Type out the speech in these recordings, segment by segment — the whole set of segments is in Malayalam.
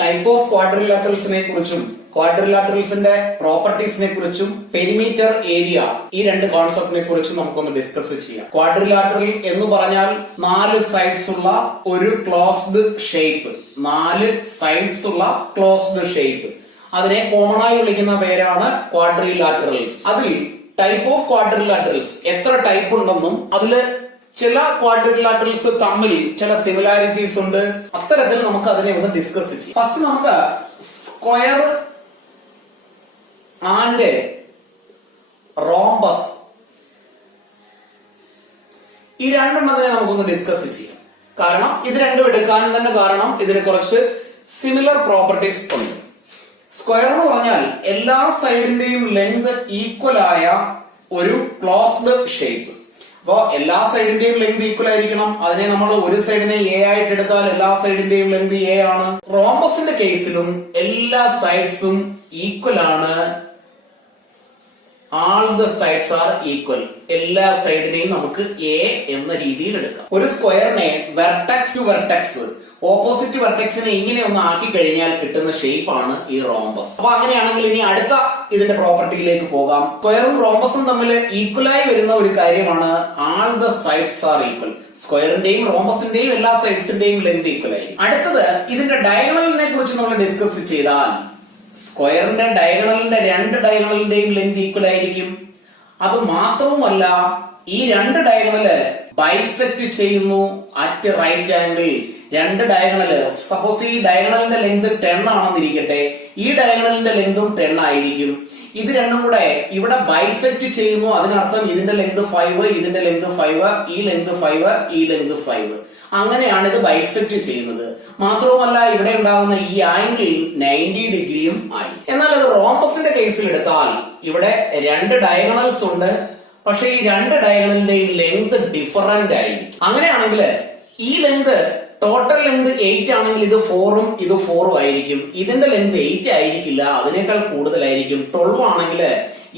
ടൈപ്പ് ഓഫ് ക്വാഡ്രിലാറ്ററൽസിനെ കുറിച്ചും ക്വാഡ്രിലാറ്ററൽസിന്റെ പ്രോപ്പർട്ടീസിനെ കുറിച്ചും പെരിമീറ്റർ ഏരിയ ഈ രണ്ട് കോൺസെപ്റ്റിനെ കുറിച്ചും നമുക്കൊന്ന് ഡിസ്കസ് ചെയ്യാം. ക്വാഡ്രിലാറ്ററൽ എന്ന് പറഞ്ഞാൽ 4 സൈഡ്സ് ഉള്ള ഒരു ക്ലോസ്ഡ് ഷേപ്പ്, 4 സൈഡ്സ് ഉള്ള ക്ലോസ്ഡ് ഷേപ്പ്. അതിനെ കോമൺ ആയി വിളിക്കുന്ന പേരാണ് ക്വാഡ്രിലാറ്ററൽസ്. അതിൽ ടൈപ്പ് ഓഫ് ക്വാഡ്രിലാറ്ററൽസ് എത്ര ടൈപ്പ് ഉണ്ടെന്നും അതില് ചില ക്വാഡ്രിലാറ്ററൽസ് തമ്മിൽ ചില സിമിലാരിറ്റീസ് ഉണ്ട്. അത്തരത്തിൽ നമുക്ക് അതിനെ ഒന്ന് ഡിസ്കസ് ചെയ്യാം. ഫസ്റ്റ് നമുക്ക് സ്ക്വയർ ആൻഡ് റോംബസ് ഈ രണ്ടെണ്ണത്തിനെ നമുക്കൊന്ന് ഡിസ്കസ് ചെയ്യാം. കാരണം ഇത് രണ്ടും എടുക്കാൻ തന്നെ കാരണം ഇതിന് കുറച്ച് സിമിലർ പ്രോപ്പർട്ടീസ് ഉണ്ട്. സ്ക്വയർ എന്ന് പറഞ്ഞാൽ എല്ലാ സൈഡിന്റെയും ലെങ്ത് ഈക്വൽ ആയ ഒരു ക്ലോസ്ഡ് ഷേപ്പ്. അപ്പോ എല്ലാ സൈഡിന്റെയും ലെങ്ത് ഈക്വൽ ആയിരിക്കണം. അതിനെ നമ്മൾ ഒരു സൈഡിനെ എ ആയിട്ട് എടുത്താൽ എല്ലാ സൈഡിന്റെയും ലെങ്ത് എ ആണ്. റോംബസിന്റെ കേസിലും എല്ലാ സൈഡ്സും ഈക്വൽ ആണ്. ആൾ ദ സൈഡ്സ് ആർ ഈക്വൽ. എല്ലാ സൈഡിനെയും നമുക്ക് എ എന്ന രീതിയിൽ എടുക്കാം. ഒരു സ്ക്വയറിനെ വെർട്ടെക്സ് ടു വെർട്ടെക്സ്, ഓപ്പോസിറ്റ് വെർട്ടെക്സിനെ ഇങ്ങനെ ഒന്ന് ആക്കി കഴിഞ്ഞാൽ കിട്ടുന്ന ഷേപ്പ് ആണ് ഈ റോംബസ്. അപ്പൊ അങ്ങനെയാണെങ്കിൽ ഇനി അടുത്ത ഇതിന്റെ പ്രോപ്പർട്ടിയിലേക്ക് പോകാം. സ്ക്വയറും റോംബസും തമ്മിൽ ഈക്വലായി വരുന്ന ഒരു കാര്യമാണ് all the sides are equal. സ്ക്വയറിന്റെയും റോംബസിന്റെയും എല്ലാ സൈഡ്സിന്റെയും ലെങ്ത് ഈക്വൽ ആയി. അടുത്തത് ഇതിന്റെ ഡയഗണലിനെ കുറിച്ച് നമ്മൾ ഡിസ്കസ് ചെയ്താൽ സ്ക്വയറിന്റെ ഡയഗണലിന്റെ 2 ഡയഗണലിന്റെയും ലെങ്ത് ഈക്വൽ ആയിരിക്കും. അത് മാത്രവുമല്ല, ഈ 2 ഡയഗണല് ബൈസെക്ട് ചെയ്യുന്നു at right angle. 2 diagonal, suppose ഈ ഡയഗണലിന്റെ ലെങ്ത് 10 ആണെന്നിരിക്കട്ടെ, ഈ ഡയഗണലിന്റെ ലെങ്തും 10 ആയിരിക്കും. ഇത് രണ്ടും കൂടെ ഇവിടെ ബൈസെക്ട് ചെയ്യുന്നു. അതിനർത്ഥം ഇതിന്റെ ലെങ്ത് 5, ഇതിന്റെ ലെങ്ത് 5, ഈ ലെങ്ത് 5, ഈ ലെങ്ത് 5. അങ്ങനെയാണ് ഇത് ബൈസെക്ട് ചെയ്യുന്നത്. മാത്രവുമല്ല, ഇവിടെ ഉണ്ടാകുന്ന ഈ ആംഗിൾ 90 ഡിഗ്രിയും ആയി. എന്നാൽ അത് റോംബസിന്റെ കേസിൽ എടുത്താൽ ഇവിടെ 2 ഡയഗണൽസ് ഉണ്ട്. പക്ഷെ ഈ 2 ഡയഗണലിന്റെയും ലെങ്ത് ഡിഫറന്റ് ആയിരിക്കും. അങ്ങനെയാണെങ്കിൽ ഈ ലെങ്ത് ടോട്ടൽ ലെങ്ത് 8 ആണെങ്കിൽ ഇത് 4ഉം ഇത് 4ഉം ആയിരിക്കും. ഇതിന്റെ ലെങ്ത് 8 ആയിരിക്കില്ല, അതിനേക്കാൾ കൂടുതലായിരിക്കും. 12 ആണെങ്കിൽ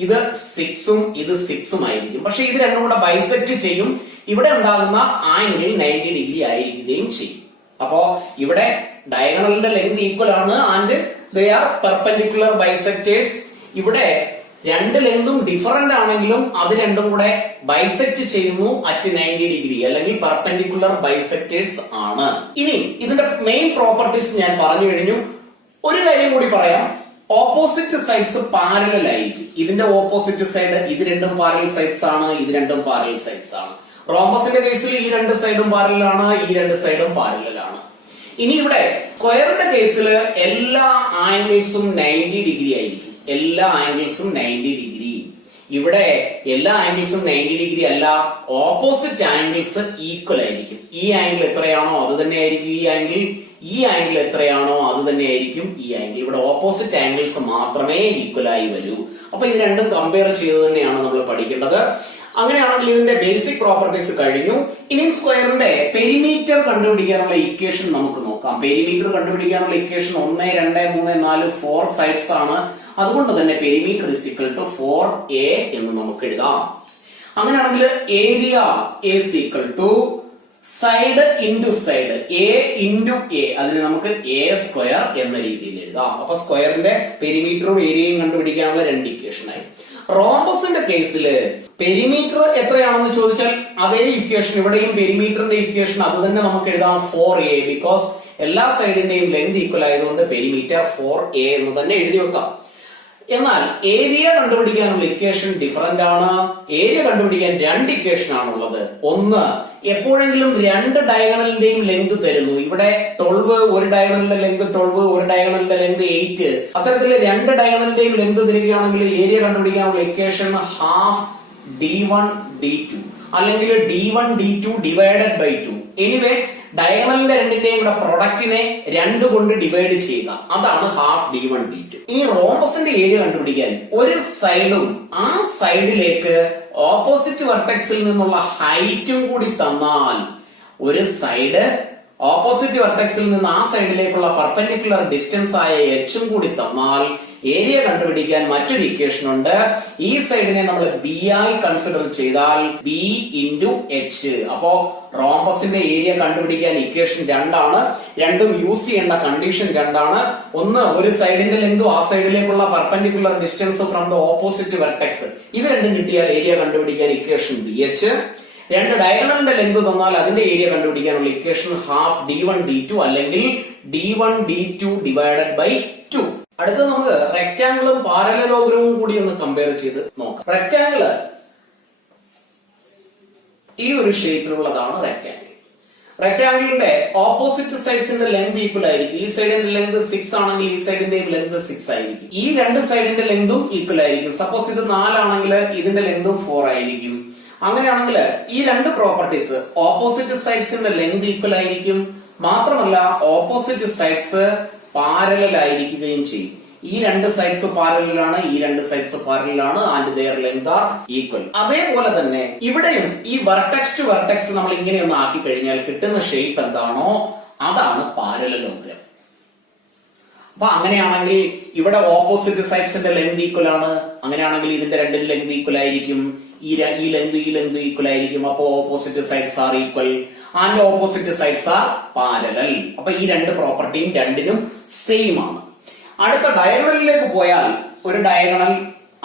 ഇത് 6ഉം ഇത് 6ഉം ആയിരിക്കും. പക്ഷെ ഇത് രണ്ടും കൂടെ ബൈസെക്ട് ചെയ്യും. ഇവിടെ ഉണ്ടാകുന്ന ആംഗിൾ 90 ഡിഗ്രി ആയിരിക്കുകയും ചെയ്യും. അപ്പോ ഇവിടെ ഡയഗണലിന്റെ ലെങ്ത് ഈക്വൽ ആണ് and they are perpendicular bisectors. ഇവിടെ 2 ലെങ്തും ഡിഫറന്റ് ആണെങ്കിലും അത് രണ്ടും കൂടെ ബൈസെക്ട് ചെയ്യുന്നു അറ്റ് 90 ഡിഗ്രി, അല്ലെങ്കിൽ പെർപെൻഡിക്കുലർ ബൈസെക്ടേഴ്സ് ആണ്. ഇനി ഇതിന്റെ മെയിൻ പ്രോപ്പർട്ടീസ് ഞാൻ പറഞ്ഞു കഴിഞ്ഞു. ഒരു കാര്യം കൂടി പറയാം, ഓപ്പോസിറ്റ് സൈഡ്സ് പാരലൽ ആയിരിക്കും. ഇതിന്റെ ഓപ്പോസിറ്റ് സൈഡ്, ഇത് രണ്ടും പാരലൽ സൈഡ്സ് ആണ്, ഇത് രണ്ടും പാരലൽ സൈഡ്സ് ആണ്. റോംബസിന്റെ കേസിൽ ഈ 2 സൈഡും പാരലൽ ആണ്, ഈ 2 സൈഡും പാരലൽ ആണ്. ഇനി ഇവിടെ സ്ക്വയറിന്റെ കേസിൽ എല്ലാ ആംഗിൾസും 90 ഡിഗ്രി ആയിരിക്കും. എല്ലാ ആംഗിൾസും 90 ഡിഗ്രി. ഇവിടെ എല്ലാ ആംഗിൾസും 90 ഡിഗ്രി അല്ല, ഓപ്പോസിറ്റ് ആംഗിൾസ് ഈക്വൽ ആയിരിക്കും. ഈ ആംഗിൾ എത്രയാണോ അത് തന്നെ ആയിരിക്കും ഈ ആംഗിൾ എത്രയാണോ അത് തന്നെ ആയിരിക്കും ഈ ആംഗിൾ. ഇവിടെ ഓപ്പോസിറ്റ് ആംഗിൾസ് മാത്രമേ ഈക്വൽ ആയി വരൂ. അപ്പൊ ഇത് രണ്ടും കമ്പയർ ചെയ്ത് തന്നെയാണ് നമ്മൾ പഠിക്കേണ്ടത്. അങ്ങനെയാണെങ്കിൽ ഇതിന്റെ ബേസിക് പ്രോപ്പർട്ടീസ് കഴിഞ്ഞു. ഇനി സ്ക്വയറിന്റെ പെരിമീറ്റർ കണ്ടുപിടിക്കാനുള്ള ഇക്വേഷൻ നമുക്ക് നോക്കാം. പെരിമീറ്റർ കണ്ടുപിടിക്കാനുള്ള ഇക്വേഷൻ 1, 2, 3, 4, 4 സൈഡ്സ് ആണ്. അതുകൊണ്ട് തന്നെ perimeter is equal to 4a എന്ന് നമുക്ക് എഴുതാം. അങ്ങനെയാണെങ്കിൽ area is equal to side into side, a into a. അതിന് നമുക്ക് a സ്ക്വയർ എന്ന രീതിയിൽ എഴുതാം. അപ്പൊ സ്ക്വയറിന്റെ പെരിമീറ്ററും ഏരിയയും കണ്ടുപിടിക്കാനുള്ള 2 ഇക്വേഷൻ ആയി. റോംബസിന്റെ കേസില് പെരിമീറ്റർ എത്രയാണെന്ന് ചോദിച്ചാൽ അതേ ഇക്വേഷൻ, ഇവിടെയും പെരിമീറ്ററിന്റെ ഇക്വേഷൻ അത് തന്നെ നമുക്ക് എഴുതാം 4a. ബിക്കോസ് എല്ലാ സൈഡിന്റെയും ലെങ്ത് ഈക്വൽ ആയതുകൊണ്ട് പെരിമീറ്റർ 4a എന്ന് തന്നെ എഴുതി വെക്കാം. എന്നാൽ ഏരിയ കണ്ടുപിടിക്കാനുള്ള ഇക്വേഷൻ ഡിഫറന്റ് ആണ്. ഏരിയ കണ്ടുപിടിക്കാൻ 2 ഇക്വേഷൻ ആണുള്ളത്. ഒന്ന്, എപ്പോഴെങ്കിലും 2 ഡയഗണലിന്റെയും ലെങ്ത് തരുന്നു. ഇവിടെ 12, ഒരു ഡയഗണലിന്റെ ലെങ്ത് 12, ഒരു ഡയഗണലിന്റെ ലെങ്ത് 8. അത്തരത്തില് 2 ഡയഗണലിന്റെയും ലെങ്ത് തരികയാണെങ്കിൽ ഏരിയ കണ്ടുപിടിക്കാനുള്ള ഇക്വേഷൻ ഹാഫ് d1 d2 അല്ലെങ്കിൽ d1 d2 divided by 2. Anyway ഡയഗണലിന്റെ രണ്ടിന്റെയും കൂടെ പ്രൊഡക്റ്റിനെ 2 കൊണ്ട് ഡിവൈഡ് ചെയ്യുക, അതാണ് ഹാഫ് d1 d2. ഇനി റോംബസിന്റെ ഏരിയ കണ്ടുപിടിക്കാൻ ഒരു സൈഡും ആ സൈഡിലേക്ക് ഓപ്പോസിറ്റ് വെർട്ടെക്സിൽ നിന്നുള്ള ഹൈറ്റും കൂടി തന്നാൽ, ഒരു സൈഡ് ഓപ്പോസിറ്റ് വെർട്ടെക്സിൽ നിന്ന് ആ സൈഡിലേക്കുള്ള പെർപെൻഡിക്കുലർ ഡിസ്റ്റൻസ് ആയ h കൂടി തന്നാൽ ഏരിയ കണ്ടുപിടിക്കാൻ മറ്റൊരു ഇക്വേഷൻ ഉണ്ട്. ഈ സൈഡിനെ നമ്മൾ ബി ആയി കൺസിഡർ ചെയ്താൽ ബി ഇൻറ്റു എച്ച്. അപ്പോ റോംബസിന്റെ ഏരിയ കണ്ടുപിടിക്കാൻ ഇക്വേഷൻ രണ്ടാണ്. രണ്ടും യൂസ് ചെയ്യേണ്ട കണ്ടീഷൻ രണ്ടാണ്. ഒന്ന്, ഒരു സൈഡിന്റെ ലെങ്തും ആ സൈഡിലേക്കുള്ള perpendicular distance from the opposite vertex. ഇത് രണ്ടും കിട്ടിയാൽ ഏരിയ കണ്ടുപിടിക്കാൻ ഇക്വേഷൻ ബി എച്ച്. രണ്ട് ഡയഗണലിന്റെ ലെങ്ത് തന്നാൽ അതിന്റെ ഏരിയ കണ്ടുപിടിക്കാനുള്ള ഇക്വേഷൻ ഹാഫ് d1 d2 അല്ലെങ്കിൽ d1 d2 ഡിവൈഡഡ് ബൈ 2. അടുത്ത നമുക്ക് റെക്ടാംഗിളും പാരലലോഗ്രവും കൂടി ഒന്ന് കമ്പയർ ചെയ്ത് നോക്കാം. റെക്ടാംഗിള് ഈ ഒരു ഷേപ്പിലുള്ളതാണ് റെക്ടാംഗിൾ. റെക്ടാംഗിളിന്റെ ഓപ്പോസിറ്റ് സൈഡ്സിന്റെ ലെങ്ത് ഈക്വൽ ആയിരിക്കും. ഈ സൈഡിന്റെ ലെങ്ത് 6 ആണെങ്കിൽ ഈ സൈഡിന്റെ ലെങ്ത് 6 ആയിരിക്കും. ഈ രണ്ട് സൈഡിന്റെ ലെങ്തും ഈക്വൽ ആയിരിക്കും. സപ്പോസ് ഇത് 4 ആണെങ്കിൽ ഇതിന്റെ ലെങ്തും 4 ആയിരിക്കും. അങ്ങനെയാണെങ്കിൽ ഈ രണ്ട് പ്രോപ്പർട്ടീസ്, ഓപ്പോസിറ്റ് സൈഡ്സിന്റെ ലെങ്ത് ഈക്വൽ ആയിരിക്കും, മാത്രമല്ല ഓപ്പോസിറ്റ് സൈഡ്സ് പാരലൽ ആയിരിക്കുകയും ചെയ്യും. ഈ രണ്ട് സൈഡ്സ് പാരലലാണ്, ഈ രണ്ട് സൈഡ്സ് പാരലലാണ്, and their length are equal. അതേപോലെ തന്നെ ഇവിടെയും ഈ വെർട്ടെക്സ് ടു വെർട്ടെക്സ് നമ്മൾ ഇങ്ങനെ ഒന്ന് ആക്കി കഴിഞ്ഞാൽ കിട്ടുന്ന ഷേപ്പ് എന്താണോ അതാണ് പാരലലോഗ്രം. അപ്പൊ അങ്ങനെയാണെങ്കിൽ ഇവിടെ ഓപ്പോസിറ്റ് സൈഡ്സിന്റെ ലെങ്ത് ഈക്വൽ ആണ്. അങ്ങനെയാണെങ്കിൽ ഇതിന്റെ രണ്ടിന്റെ ലെങ്ത് ഈക്വൽ ആയിരിക്കും. ഈ ലെങ്ത് ഈക്വൽ ആയിരിക്കും. അപ്പോ opposite sides are equal and opposite sides are parallel. അപ്പൊ ഈ രണ്ട് പ്രോപ്പർട്ടിയും രണ്ടിനും സെയിം ആണ്. അടുത്ത ഡയഗണലിലേക്ക് പോയാൽ ഒരു ഡയഗണൽ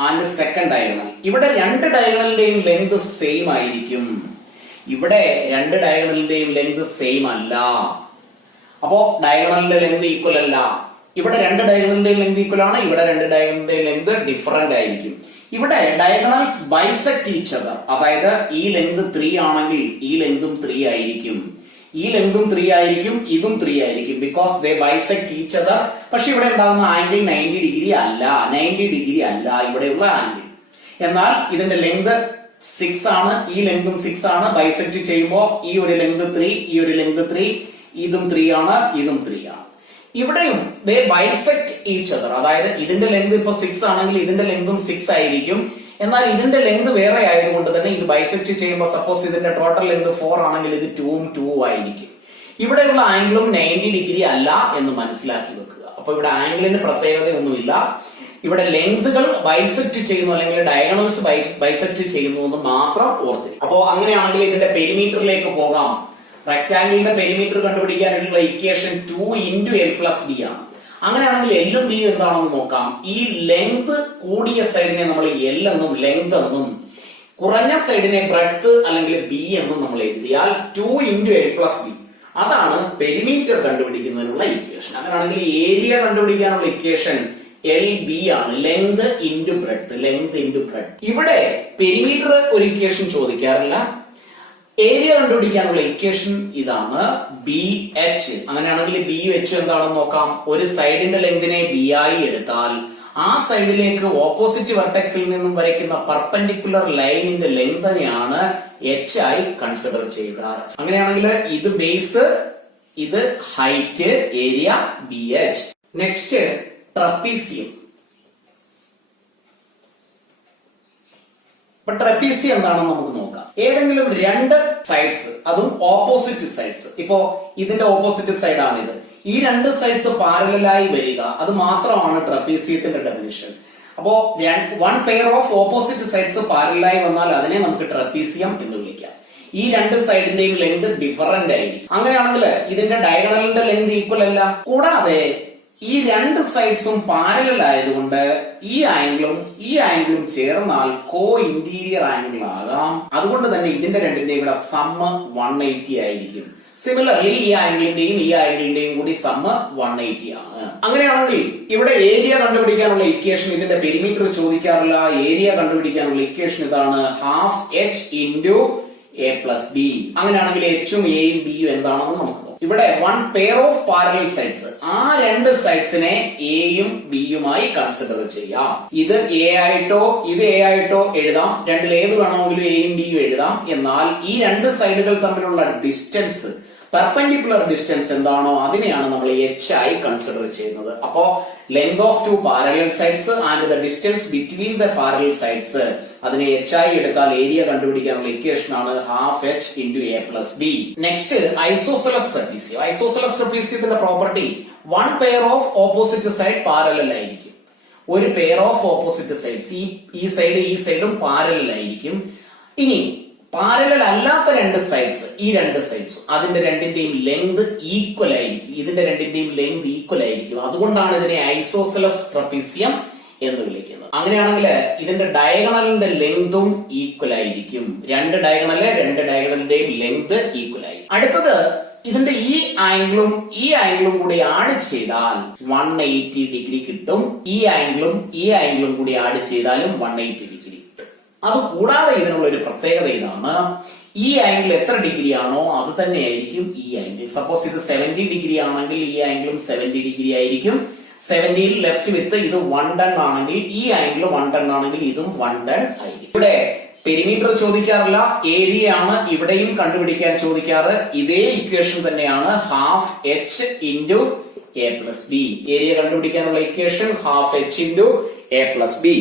ആൻഡ് സെക്കൻഡ് ഡയഗണൽ. ഇവിടെ രണ്ട് ഡയഗണലിന്റെയും ലെങ്ത് സെയിം ആയിരിക്കും. ഇവിടെ രണ്ട് ഡയഗണലിന്റെയും ലെങ്ത് സെയിം അല്ല. അപ്പോ ഡയഗണലിന്റെ ലെങ്ത് ഈക്വൽ അല്ല. ഇവിടെ രണ്ട് ഡയഗണലിന്റെയും ലെങ്ത് ഈക്വൽ ആണ്, ഇവിടെ രണ്ട് ഡയഗണലിന്റെയും ലെങ്ത് ഡിഫറന്റ് ആയിരിക്കും. ഇവിടെ ഡയഗണൽസ് ബൈസെക്ട് ഈച്ച് അതർ. അതായത് ഈ ലെങ്ത് 3 ആണെങ്കിൽ ഈ ലെങ്തും 3 ആയിരിക്കും, ഈ ലെങ്തും 3 ആയിരിക്കും, ഇതും 3 ആയിരിക്കും. Because they bisect each other. പക്ഷെ ഇവിടെ ഉണ്ടാകുന്ന ആംഗിൾ 90 ഡിഗ്രി അല്ല, 90 ഡിഗ്രി അല്ല ഇവിടെയുള്ള ആംഗിൾ. എന്നാൽ ഇതിന്റെ ലെങ്ത് 6 ആണ്, ഈ ലെങ്തും 6 ആണ്. ബൈസെക്ട് ചെയ്യുമ്പോൾ ഈ ഒരു ലെങ്ത് 3, ഈ ഒരു ലെങ്ത് 3, ഇതും 3 ആണ്, ഇതും 3 ആണ്. ഇവിടെയും ദേ ബൈസെക്ട് ഈച്ച് അതർ. അതായത് ഇതിന്റെ ലെങ്ത് ഇപ്പൊ 6 ആണെങ്കിൽ ഇതിന്റെ ലെങ്തും 6 ആയിരിക്കും. എന്നാൽ ഇതിന്റെ ലെങ്ത് വേറെ ആയതുകൊണ്ട് തന്നെ ഇത് ബൈസെക്ട് ചെയ്യുമ്പോൾ സപ്പോസ് ഇതിന്റെ ടോട്ടൽ ലെങ്ത് 4 ആണെങ്കിൽ ഇത് 2 ആയിരിക്കും. ഇവിടെയുള്ള ആംഗിളും 90 ഡിഗ്രി അല്ല എന്ന് മനസ്സിലാക്കി വെക്കുക. അപ്പൊ ഇവിടെ ആംഗിളിന് പ്രത്യേകതയൊന്നുമില്ല. ഇവിടെ ലെങ്തുകൾ ബൈസെക്ട് ചെയ്യുന്നു അല്ലെങ്കിൽ ഡയഗണൽസ് ബൈസെക്ട് ചെയ്യുന്നു എന്ന് മാത്രം ഓർത്തിരിക്കും. അപ്പോ അങ്ങനെയാണെങ്കിൽ ഇതിന്റെ പെരിമീറ്ററിലേക്ക് പോകാം. റെക്ടാംഗിളിന്റെ പെരിമീറ്റർ കണ്ടുപിടിക്കാനുള്ള equation 2 into L plus B ആണ്. അങ്ങനെയാണെങ്കിൽ എല്ലും ബി എന്താണെന്ന് നോക്കാം. ഈ ലെങ്ത് കൂടിയ സൈഡിനെ നമ്മൾ എൽ എന്നും ലെങ്ത് എന്നും കുറഞ്ഞ സൈഡിനെ ബ്രെഡ്ത്ത് അല്ലെങ്കിൽ ബി എന്നും നമ്മൾ എഴുതിയാൽ 2 ഇൻറ്റു എൽ പ്ലസ് ബി അതാണ് പെരിമീറ്റർ കണ്ടുപിടിക്കുന്നതിനുള്ള ഇക്വേഷൻ. അങ്ങനെയാണെങ്കിൽ ഏരിയ കണ്ടുപിടിക്കാനുള്ള ഇക്വേഷൻ എൽ ബി ആണ്. Length into breadth, length into breadth. ഇവിടെ പെരിമീറ്റർ ഒരു ഇക്വേഷൻ ചോദിക്കാറില്ല. ഏരിയ കണ്ടുപിടിക്കാനുള്ള ഇക്വേഷൻ ഇതാണ് ബി എച്ച്. അങ്ങനെയാണെങ്കിൽ ബി എച്ച് എന്താണെന്ന് നോക്കാം. ഒരു സൈഡിന്റെ ലെങ്തിനെ ബി ആയി എടുത്താൽ ആ സൈഡിലേക്ക് ഓപ്പോസിറ്റ് വെർട്ടെക്സിൽ നിന്നും വരയ്ക്കുന്ന പെർപെൻഡിക്കുലർ ലൈനിന്റെ ലെങ്തിനെയാണ് എച്ച് ആയി കൺസിഡർ ചെയ്യുക. അങ്ങനെയാണെങ്കിൽ ഇത് ബേസ്, ഇത് height, area B H. Next trapezium. Trapezium എന്താണെന്ന് നമുക്ക് നോക്കാം. ഏതെങ്കിലും രണ്ട് സൈഡ്സ്, അതും ഓപ്പോസിറ്റ് സൈഡ്സ്. ഇപ്പോ ഇതിന്റെ ഓപ്പോസിറ്റ് സൈഡ് ആണിത്. ഈ രണ്ട് സൈഡ്സ് പാരലലായി വരിക, അത് മാത്രമാണ് ട്രപ്പീസിയത്തിന്റെ ഡെഫിനിഷൻ. അപ്പോ one pair of opposite sides പാരലലായി വന്നാൽ അതിനെ നമുക്ക് ട്രപ്പീസിയം എന്ന് വിളിക്കാം. ഈ രണ്ട് സൈഡിന്റെയും ലെങ്ത് ഡിഫറന്റ് ആയിരിക്കും. അങ്ങനെയാണെങ്കിൽ ഇതിന്റെ ഡയഗണലിന്റെ ലെങ്ത് ഈക്വൽ അല്ല. കൂടാതെ ഈ രണ്ട് സൈഡ്സും പാരലൽ ആയതുകൊണ്ട് ഈ ആംഗിളും ചേർന്നാൽ കോ ഇന്റീരിയർ ആംഗിൾ ആകാം. അതുകൊണ്ട് തന്നെ ഇതിന്റെ രണ്ടിന്റെയും ഇവിടെ സമ്മ് 180 ആയിരിക്കും. സിമിലർലി ഈ ആംഗിളിന്റെയും കൂടി സമ്മ് 180 ആണ്. അങ്ങനെയാണെങ്കിൽ ഇവിടെ ഏരിയ കണ്ടുപിടിക്കാനുള്ള ഇക്വേഷൻ, ഇതിന്റെ പെരിമീറ്റർ ചോദിക്കാറില്ല. ഏരിയ കണ്ടുപിടിക്കാനുള്ള ഇക്വേഷൻ ഇതാണ്, half H into A plus B. അങ്ങനെയാണെങ്കിൽ എച്ചും എയും ബിയും എന്താണെന്ന് നമുക്ക് ഇവിടെ one pair of parallel sides, ആ രണ്ട് സൈഡ്സിനെ എയും ബിയുമായി കൺസിഡർ ചെയ്യാം. ഇത് എ ആയിട്ടോ ഇത് എ ആയിട്ടോ എഴുതാം. രണ്ടിൽ ഏത് വേണമെങ്കിലും എയും ബിയും എഴുതാം. എന്നാൽ ഈ രണ്ട് സൈഡുകൾ തമ്മിലുള്ള ഡിസ്റ്റൻസ്, പെർപെൻഡിക്കുലർ ഡിസ്റ്റൻസ് എന്താണോ അതിനെയാണ് നമ്മൾ എച്ച് ആയി കൺസിഡർ ചെയ്യുന്നത്. അപ്പോ length of two parallel sides and the distance between the parallel sides, അതിനെ എച്ച് ആയി എടുത്താൽ ഏരിയ കണ്ടുപിടിക്കാനുള്ള ഇക്വേഷൻ ആണ് half H into A plus B. Next isosceles trapezium. Isosceles ട്രപ്പീസിയത്തിന്റെ property one pair of opposite side parallel ആയിരിക്കും. ഒരു പെയർ ഓഫ് ഓപ്പോസിറ്റ് സൈഡ്സ്, ഈ സൈഡും പാരലൽ ആയിരിക്കും. ഇനി പാരലൽ അല്ലാത്ത രണ്ട് സൈഡ്സ്, ഈ രണ്ട് സൈഡ്സും അതിന്റെ രണ്ടിന്റെയും ലെങ്ത് ഈക്വൽ ആയിരിക്കും, ഇതിന്റെ രണ്ടിന്റെയും ലെങ്ത് ഈക്വൽ ആയിരിക്കും. അതുകൊണ്ടാണ് ഇതിനെ ഐസോസെലസ് ട്രപ്പീസിയം എന്ന് വിളിക്കുന്നത്. അങ്ങനെയാണെങ്കിൽ ഇതിന്റെ ഡയഗണലിന്റെ ലെങ്തും ഈക്വൽ ആയിരിക്കും. രണ്ട് ഡയഗണലിന്റെയും ലെങ്ത് ഈക്വൽ ആയിരിക്കും. അടുത്തത് ഇതിന്റെ ഈ ആംഗിളും കൂടി ആഡ് ചെയ്താൽ 180 ഡിഗ്രി കിട്ടും. ഈ ആംഗിളും കൂടി ആഡ് ചെയ്താലും 180 ഡിഗ്രി കിട്ടും. അത് കൂടാതെ ഇതിനുള്ള ഒരു പ്രത്യേകത ഇതാണ്, ഈ ആംഗിൾ എത്ര ഡിഗ്രി ആണോ അത് തന്നെയായിരിക്കും ഈ ആംഗിൾ. സപ്പോസ് ഇത് 70 ഡിഗ്രി ആണെങ്കിൽ ഈ ആംഗിളും 70 ഡിഗ്രി ആയിരിക്കും. 70 ലെഫ്റ്റ് വിത്ത് ഇത് 110 ആണെങ്കിൽ ഈ ആംഗിൾ 110 ആണെങ്കിൽ ഇതും 110 ആയിരിക്കും. ഇവിടെ പെരിമീറ്റർ ചോദിക്കാറില്ല, ഏരിയ ആണ് ഇവിടെയും കണ്ടുപിടിക്കാൻ ചോദിക്കാറ്. ഇതേ ഇക്വേഷൻ തന്നെയാണ് half h into a plus B. Area കണ്ടുപിടിക്കാനുള്ള equation half h into a plus B.